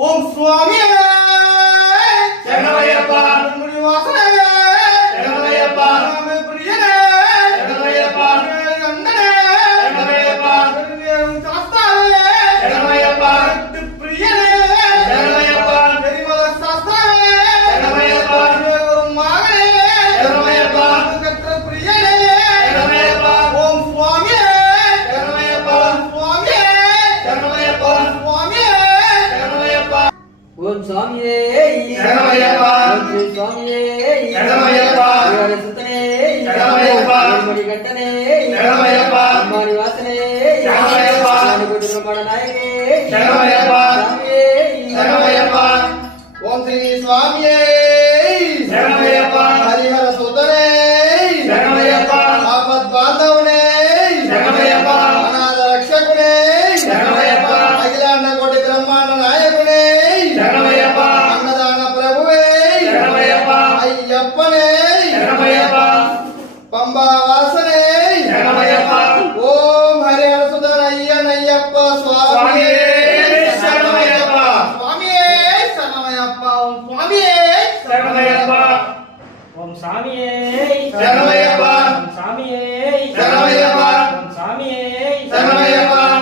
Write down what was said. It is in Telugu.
ఓం స్వామి శరణమయ్యప్ప ముడి వాసనే శరణమయ్యప్ప రామే ప్రియనే శరణమయ్యప్ప అందనే శరణమయ్యప్ప శాస్త్రాలే శరణమయ్యప్ప ప్రియనే శరణమయ్యప్ప నిర్మల శాస్త్రాలే శరణమయ్యప్ప మాగనే శరణమయ్యప్ప కత్ర ప్రియనే శరణమయ్యప్ప ఓం స్వామి శరణమయ్యప్ప స్వామి శరణమయ్యప్ప స్వామి శరణమయ్యప్ప ఓం స్వామియే శరణమయ్యప్ప ఓం స్వామియే శరణమయ్యప్ప హరి సుతనే శరణమయ్యప్ప మడి గంటనే శరణమయ్యప్ప అమ్మాని వాసనే శరణమయ్యప్ప నాలుగుడి బ్రహ్మాండ నాయకే శరణమయ్యప్ప స్వామియే శరణమయ్యప్ప ఓం శ్రీ స్వామియే శరణమయ్యప్ప హరిహర సుతనే శరణమయ్యప్ప ఆపద్ బాంధవునే శరణమయ్యప్ప అనాథ రక్షకునే శరణమయ్యప్ప అఖిలాండ కోటి బ్రహ్మాండ నాయకునే శరణమయ్యప్ప అన్నదాన ప్రభువే శరణమయ్యప్ప అయ్యప్పనే శరణమయ్యప్ప పంబా వాసనే శరణమయ్యప్ప ఓం హరిహర సుతన అయ్యనయ్యప్ప స్వామియే శరణమయ్యప్ప స్వామియే శరణమయ్యప్ప ఓం స్వామియే శరణమయ్యప్ప ఓం స్వామియే శరణమయ్యప్ప